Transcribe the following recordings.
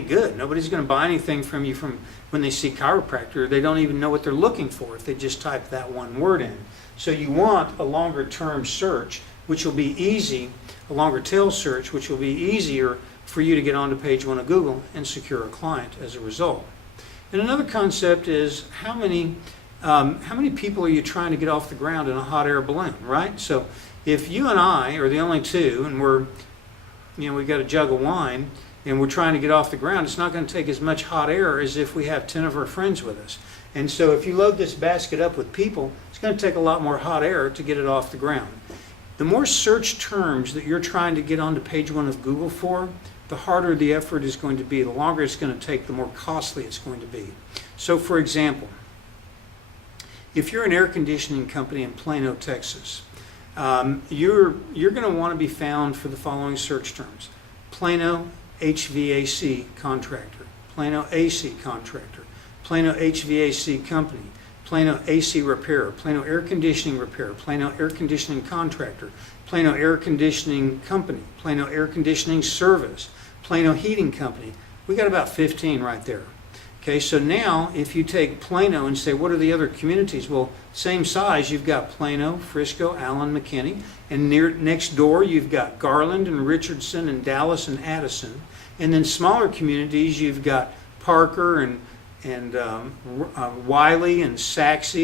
good. Nobody's going to buy anything from you from when they see chiropractor. They don't even know what they're looking for if they just type that one word in. So you want a longer term search, which will be easy, a longer tail search, which will be easier for you to get onto page one of Google and secure a client as a result. And another concept is how many people are you trying to get off the ground in a hot air balloon, right? So if you and I are the only two, and we've got a jug of wine, and we're trying to get off the ground, it's not going to take as much hot air as if we have 10 of our friends with us. And so if you load this basket up with people, it's going to take a lot more hot air to get it off the ground. The more search terms that you're trying to get onto page one of Google for, the harder the effort is going to be. The longer it's going to take, the more costly it's going to be. So for example, if you're an air conditioning company in Plano, Texas, you're going to want to be found for the following search terms: Plano HVAC contractor, Plano AC contractor, Plano HVAC company, Plano AC repair, Plano air conditioning repair, Plano air conditioning contractor, Plano air conditioning company, Plano air conditioning service, Plano heating company. We got about 15 right there. Okay, so now if you take Plano and say, what are the other communities? Well, same size, you've got Plano, Frisco, Allen, McKinney, and next door you've got Garland and Richardson and Dallas and Addison. And then smaller communities, you've got Parker and Wiley and Saxe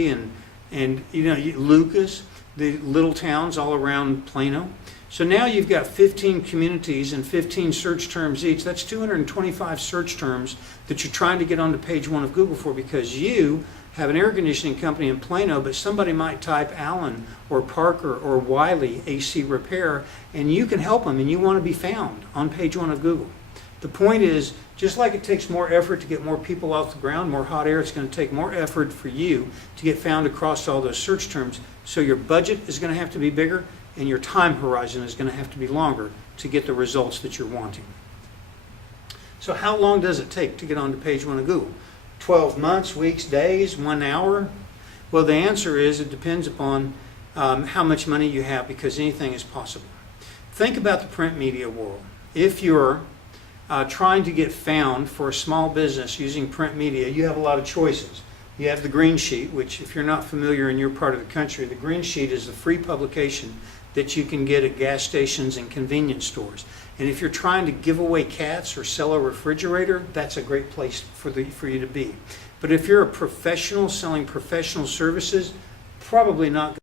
and Lucas, the little towns all around Plano. So now you've got 15 communities and 15 search terms each. That's 225 search terms that you're trying to get onto page one of Google for, because you have an air conditioning company in Plano, but somebody might type Allen or Parker or Wiley AC repair, and you can help them, and you want to be found on page one of Google. The point is, just like it takes more effort to get more people off the ground, more hot air, it's going to take more effort for you to get found across all those search terms. So your budget is going to have to be bigger, and your time horizon is going to have to be longer to get the results that you're wanting. So how long does it take to get onto page one of Google? 12 months, weeks, days, 1 hour? Well, the answer is it depends upon how much money you have, because anything is possible. Think about the print media world. If you're trying to get found for a small business using print media, you have a lot of choices. You have the green sheet, which, if you're not familiar in your part of the country, the green sheet is the free publication that you can get at gas stations and convenience stores. And if you're trying to give away cats or sell a refrigerator, that's a great place for you to be. But if you're a professional selling professional services, probably not